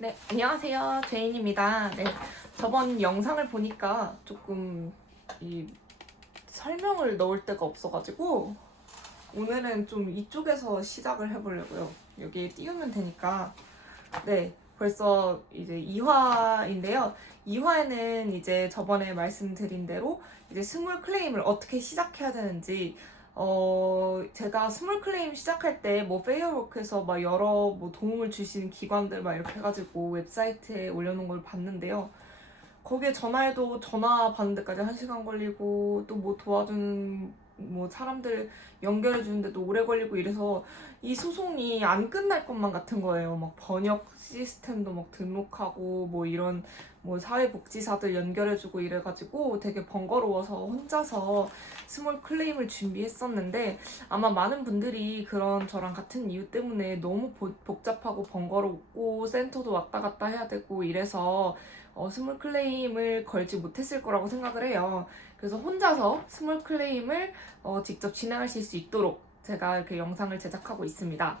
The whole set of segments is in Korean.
네, 안녕하세요. 제인입니다. 네, 저번 영상을 보니까 조금 이 설명을 넣을 데가 없어가지고 오늘은 좀 이쪽에서 시작을 해보려고요. 여기에 띄우면 되니까. 네, 벌써 이제 2화인데요. 2화에는 이제 저번에 말씀드린 대로 이제 스몰 클레임을 어떻게 시작해야 되는지 제가 스몰 클레임 시작할 때 뭐 페이어워크에서 막 여러 뭐 도움을 주시는 기관들 막 이렇게 해가지고 웹사이트에 올려놓은 걸 봤는데요. 거기에 전화해도 전화 받는 데까지 1시간 걸리고 또 뭐 도와주는 뭐 사람들 연결해 주는데도 오래 걸리고 이래서 이 소송이 안 끝날 것만 같은 거예요. 막 번역 시스템도 막 등록하고 뭐 이런 뭐 사회복지사들 연결해주고 이래가지고 되게 번거로워서 혼자서 스몰 클레임을 준비했었는데 아마 많은 분들이 그런 저랑 같은 이유 때문에 너무 복잡하고 번거롭고 센터도 왔다 갔다 해야 되고 이래서 스몰 클레임을 걸지 못했을 거라고 생각을 해요. 그래서 혼자서 스몰 클레임을 직접 진행하실 수 있도록 제가 이렇게 영상을 제작하고 있습니다.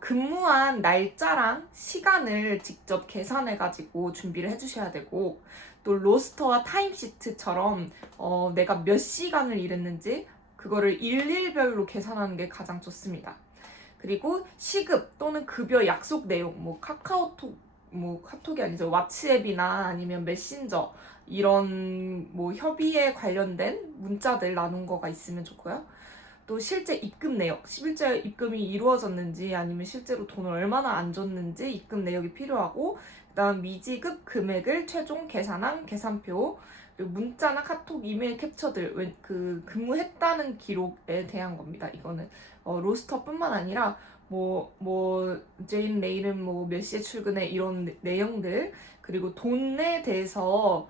근무한 날짜랑 시간을 직접 계산해가지고 준비를 해주셔야 되고 또 로스터와 타임시트처럼 내가 몇 시간을 일했는지 그거를 일일별로 계산하는 게 가장 좋습니다. 그리고 시급 또는 급여 약속 내용, 뭐 카톡이 아니죠. 왓츠앱이나 아니면 메신저 이런 뭐 협의에 관련된 문자들 나눈 거가 있으면 좋고요. 또 실제 입금 내역, 실제 입금이 이루어졌는지 아니면 실제로 돈을 얼마나 안 줬는지 입금 내역이 필요하고 그다음 미지급 금액을 최종 계산한 계산표 그리고 문자나 카톡, 이메일 캡처들 그 근무했다는 기록에 대한 겁니다. 이거는 로스터뿐만 아니라 제인 내일은 뭐 몇 시에 출근해 이런 내용들 그리고 돈에 대해서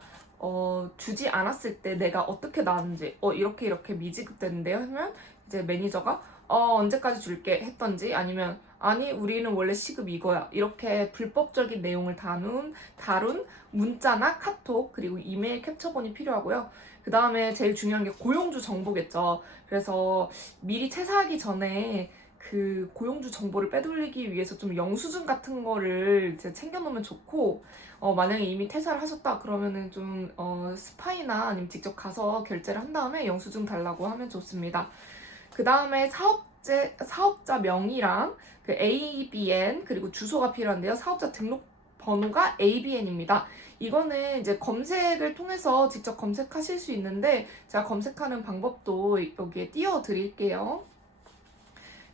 주지 않았을 때 내가 어떻게 나왔는지 이렇게 미지급됐는데요 하면 이제 매니저가 언제까지 줄게 했던지 아니면 아니 우리는 원래 시급 이거야 이렇게 불법적인 내용을 다룬 문자나 카톡 그리고 이메일 캡처본이 필요하고요. 그 다음에 제일 중요한 게 고용주 정보겠죠. 그래서 미리 퇴사하기 전에 그 고용주 정보를 빼돌리기 위해서 좀 영수증 같은 거를 이제 챙겨놓으면 좋고 만약에 이미 퇴사를 하셨다 그러면은 좀 스파이나 아니면 직접 가서 결제를 한 다음에 영수증 달라고 하면 좋습니다. 그 다음에 사업자 명의랑 그 ABN 그리고 주소가 필요한데요. 사업자 등록 번호가 ABN입니다. 이거는 이제 검색을 통해서 직접 검색하실 수 있는데 제가 검색하는 방법도 여기에 띄워 드릴게요.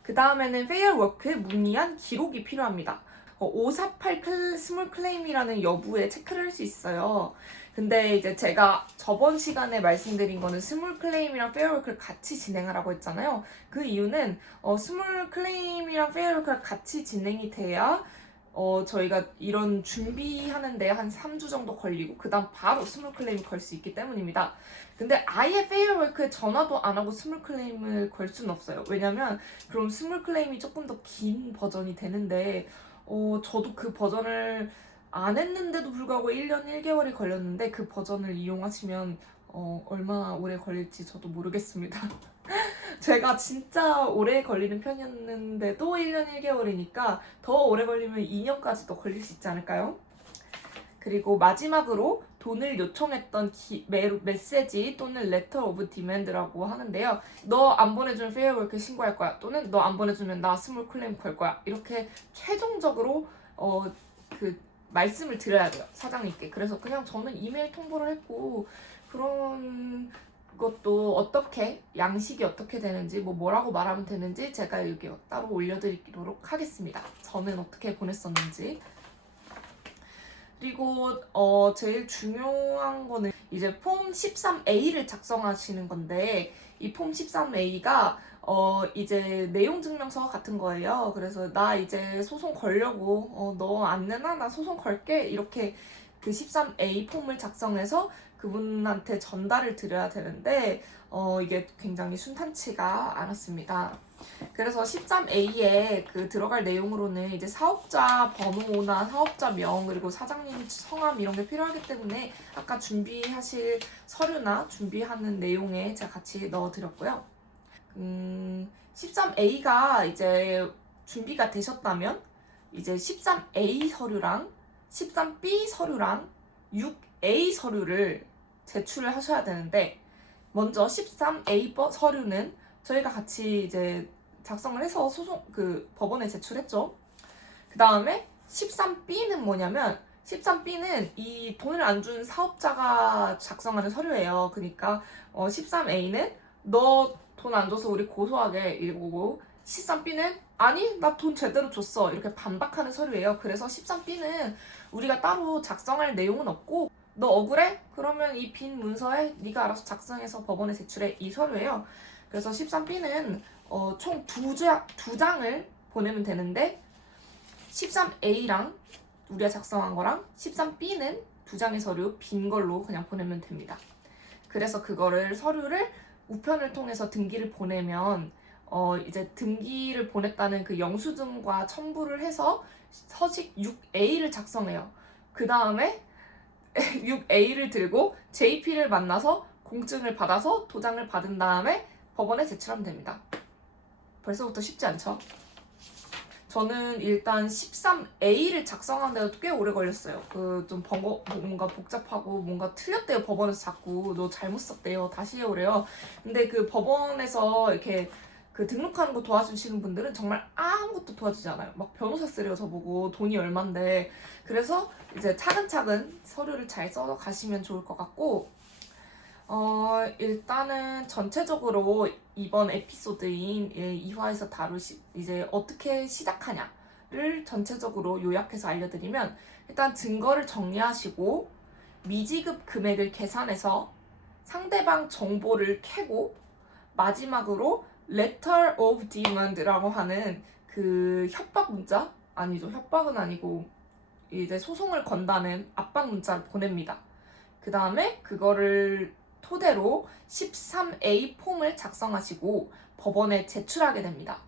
그 다음에는 페어워크에 문의한 기록이 필요합니다. 548 스몰 클레임이라는 여부에 체크를 할 수 있어요. 근데 이제 제가 저번 시간에 말씀드린 거는 스몰 클레임이랑 페어워크를 같이 진행하라고 했잖아요. 그 이유는 스몰 클레임이랑 페어워크가 같이 진행이 돼야 저희가 이런 준비하는데 한 3주 정도 걸리고 그 다음 바로 스몰 클레임 걸 수 있기 때문입니다. 근데 아예 페이어워크에 전화도 안 하고 스몰 클레임을 걸 수는 없어요. 왜냐면 그럼 스몰 클레임이 조금 더 긴 버전이 되는데 저도 그 버전을 안 했는데도 불구하고 1년 1개월이 걸렸는데 그 버전을 이용하시면 얼마나 오래 걸릴지 저도 모르겠습니다. 제가 진짜 오래 걸리는 편이었는데도 1년 1개월이니까 더 오래 걸리면 2년까지도 걸릴 수 있지 않을까요? 그리고 마지막으로 돈을 요청했던 메시지 또는 레터 오브 디맨드라고 하는데요. 너 안 보내주면 페어워크 신고할 거야. 또는 너 안 보내주면 나 스몰 클레임 걸 거야. 이렇게 최종적으로 그 말씀을 드려야 돼요. 사장님께. 그래서 그냥 저는 이메일 통보를 했고 그런 것도 어떻게 양식이 어떻게 되는지 뭐라고 말하면 되는지 제가 여기 따로 올려드리도록 하겠습니다. 저는 어떻게 보냈었는지. 그리고 제일 중요한 거는 이제 폼 13A를 작성하시는 건데 이 폼 13A가 이제 내용 증명서 같은 거예요. 그래서 나 이제 소송 걸려고 너 안 내나? 나 소송 걸게 이렇게 그 13A 폼을 작성해서 그분한테 전달을 드려야 되는데 이게 굉장히 순탄치가 않았습니다. 그래서 13A에 그 들어갈 내용으로는 이제 사업자 번호나 사업자 명 그리고 사장님 성함 이런 게 필요하기 때문에 아까 준비하실 서류나 준비하는 내용에 제가 같이 넣어드렸고요. 13A가 이제 준비가 되셨다면 이제 13A 서류랑 13B 서류랑 6A 서류를 제출을 하셔야 되는데, 먼저 13A 서류는 저희가 같이 이제 작성을 해서 법원에 제출했죠. 그 다음에 13B는 뭐냐면, 13B는 이 돈을 안 준 사업자가 작성하는 서류예요. 그러니까 13A는 너 돈 안 줘서 우리 고소하게 이러고, 13B는 아니 나 돈 제대로 줬어 이렇게 반박하는 서류예요. 그래서 13B는 우리가 따로 작성할 내용은 없고, 너 억울해? 그러면 이 빈 문서에 네가 알아서 작성해서 법원에 제출해, 이 서류예요. 그래서 13B는 총 두 장을 보내면 되는데, 13A랑 우리가 작성한 거랑 13B는 두 장의 서류 빈 걸로 그냥 보내면 됩니다. 그래서 그거를 서류를 우편을 통해서 등기를 보내면 이제 등기를 보냈다는 그 영수증과 첨부를 해서 서식 6A를 작성해요. 그 다음에 6A를 들고 JP를 만나서 공증을 받아서 도장을 받은 다음에 법원에 제출하면 됩니다. 벌써부터 쉽지 않죠? 저는 일단 13A를 작성하는데도 꽤 오래 걸렸어요. 좀 뭔가 복잡하고 뭔가 틀렸대요. 법원에서 자꾸 너 잘못 썼대요. 다시 해오래요. 근데 그 법원에서 이렇게 그 등록하는 거 도와주시는 분들은 정말 아무것도 도와주지 않아요. 막 변호사 쓰래요, 저보고. 돈이 얼만데. 그래서 이제 차근차근 서류를 잘 써서 가시면 좋을 것 같고, 일단은 전체적으로 이번 에피소드인 2화에서 이제 어떻게 시작하냐를 전체적으로 요약해서 알려드리면, 일단 증거를 정리하시고 미지급 금액을 계산해서 상대방 정보를 캐고, 마지막으로 Letter of Demand라고 하는 그 협박 문자? 아니죠, 협박은 아니고 이제 소송을 건다는 압박 문자를 보냅니다. 그 다음에 그거를 토대로 13A 폼을 작성하시고 법원에 제출하게 됩니다.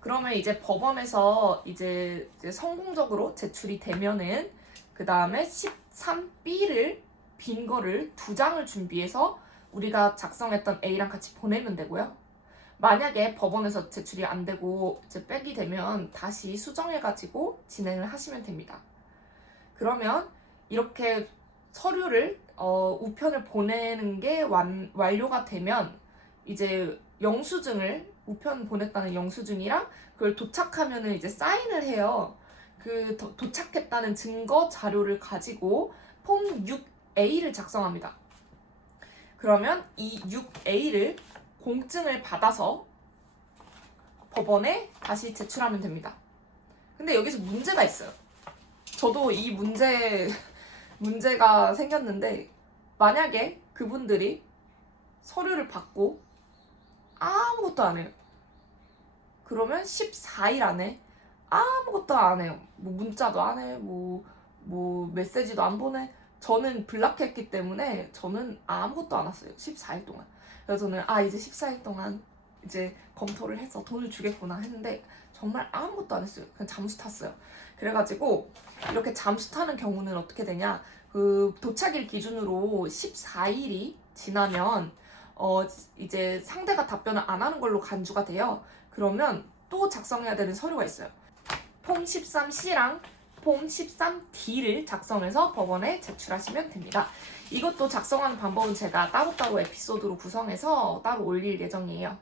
그러면 이제 법원에서 이제 성공적으로 제출이 되면은 그 다음에 13B를 빈 거를 두 장을 준비해서 우리가 작성했던 A랑 같이 보내면 되고요. 만약에 법원에서 제출이 안 되고 이제 백이 되면 다시 수정해가지고 진행을 하시면 됩니다. 그러면 이렇게 서류를 우편을 보내는 게 완료가 되면 이제 우편 보냈다는 영수증이랑 그걸 도착하면은 이제 사인을 해요. 그 도착했다는 증거 자료를 가지고 폼 6A를 작성합니다. 그러면 이 6A를 공증을 받아서 법원에 다시 제출하면 됩니다. 근데 여기서 문제가 있어요. 저도 이 문제가 생겼는데, 만약에 그분들이 서류를 받고 아무것도 안 해요. 그러면 14일 안에 아무것도 안 해요. 뭐 문자도 안 해, 뭐 메시지도 안 보내. 저는 블락했기 때문에 저는 아무것도 안 왔어요. 14일 동안. 그래서 저는 이제 14일 동안 이제 검토를 해서 돈을 주겠구나 했는데 정말 아무것도 안 했어요. 그냥 잠수 탔어요. 그래가지고 이렇게 잠수 타는 경우는 어떻게 되냐, 그 도착일 기준으로 14일이 지나면 이제 상대가 답변을 안 하는 걸로 간주가 돼요. 그러면 또 작성해야 되는 서류가 있어요. 폼 13C랑 폼 13D를 작성해서 법원에 제출하시면 됩니다. 이것도 작성하는 방법은 제가 따로따로 에피소드로 구성해서 따로 올릴 예정이에요.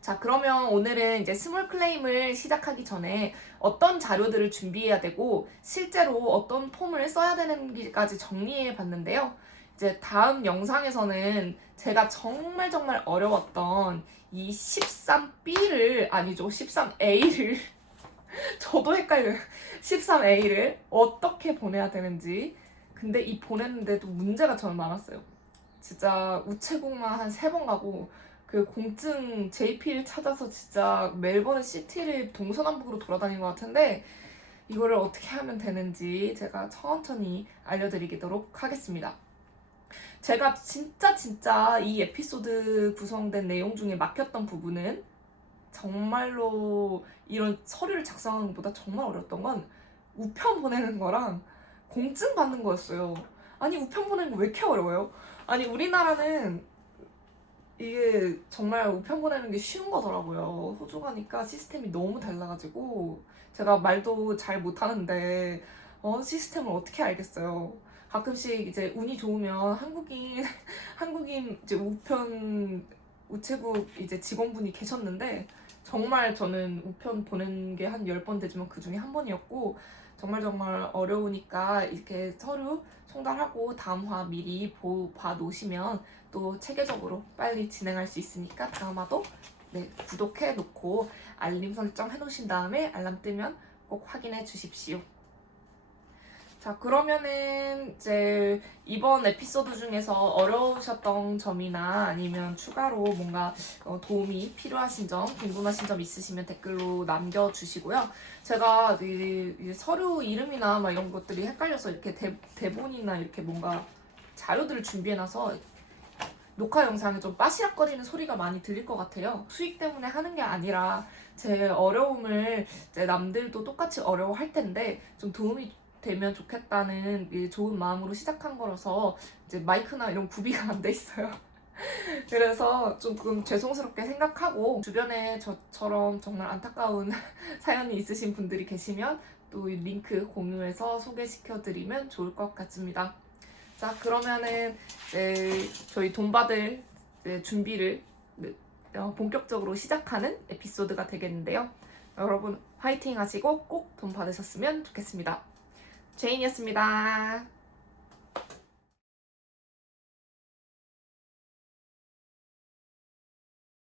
자, 그러면 오늘은 이제 스몰 클레임을 시작하기 전에 어떤 자료들을 준비해야 되고 실제로 어떤 폼을 써야 되는지까지 정리해 봤는데요. 이제 다음 영상에서는 제가 정말 어려웠던 이 13B를, 아니죠, 13A를 저도 헷갈려요. 13A를 어떻게 보내야 되는지. 근데 이 보냈는데도 문제가 저는 많았어요. 진짜 우체국만 한 3번 가고 그 공증 JP를 찾아서 진짜 멜버른 시티를 동서남북으로 돌아다닌 것 같은데, 이거를 어떻게 하면 되는지 제가 천천히 알려드리도록 하겠습니다. 제가 진짜 이 에피소드 구성된 내용 중에 막혔던 부분은, 정말로 이런 서류를 작성하는 것보다 정말 어려웠던 건 우편 보내는 거랑 공증 받는 거였어요. 아니, 우편 보내는 거 왜 이렇게 어려워요? 아니, 우리나라는 이게 정말 우편 보내는 게 쉬운 거더라고요. 호주 가니까 시스템이 너무 달라가지고 제가 말도 잘 못하는데 시스템을 어떻게 알겠어요. 가끔씩 이제 운이 좋으면 한국인 이제 우체국 이제 직원분이 계셨는데 정말 저는 우편 보낸 게 한 10번 되지만 그 중에 한 번이었고 정말 어려우니까 이렇게 서류 송달하고 다음 화 미리 봐 놓으시면 또 체계적으로 빨리 진행할 수 있으니까 다음화도 네, 구독해 놓고 알림 설정 해 놓으신 다음에 알람 뜨면 꼭 확인해 주십시오. 자, 그러면은 이제 이번 에피소드 중에서 어려우셨던 점이나 아니면 추가로 뭔가 도움이 필요하신 점, 궁금하신 점 있으시면 댓글로 남겨주시고요. 제가 이 서류 이름이나 막 이런 것들이 헷갈려서 이렇게 대본이나 이렇게 뭔가 자료들을 준비해놔서 녹화 영상에 좀 빠시락거리는 소리가 많이 들릴 것 같아요. 수익 때문에 하는 게 아니라 제 어려움을 이제 남들도 똑같이 어려워할 텐데 좀 도움이 되면 좋겠다는 좋은 마음으로 시작한 거라서 이제 마이크나 이런 구비가 안 돼 있어요. 그래서 조금 죄송스럽게 생각하고 주변에 저처럼 정말 안타까운 사연이 있으신 분들이 계시면 또 이 링크 공유해서 소개시켜드리면 좋을 것 같습니다. 자, 그러면은 이제 저희 돈 받을 준비를 본격적으로 시작하는 에피소드가 되겠는데요. 여러분 화이팅 하시고 꼭 돈 받으셨으면 좋겠습니다. 제인이었습니다.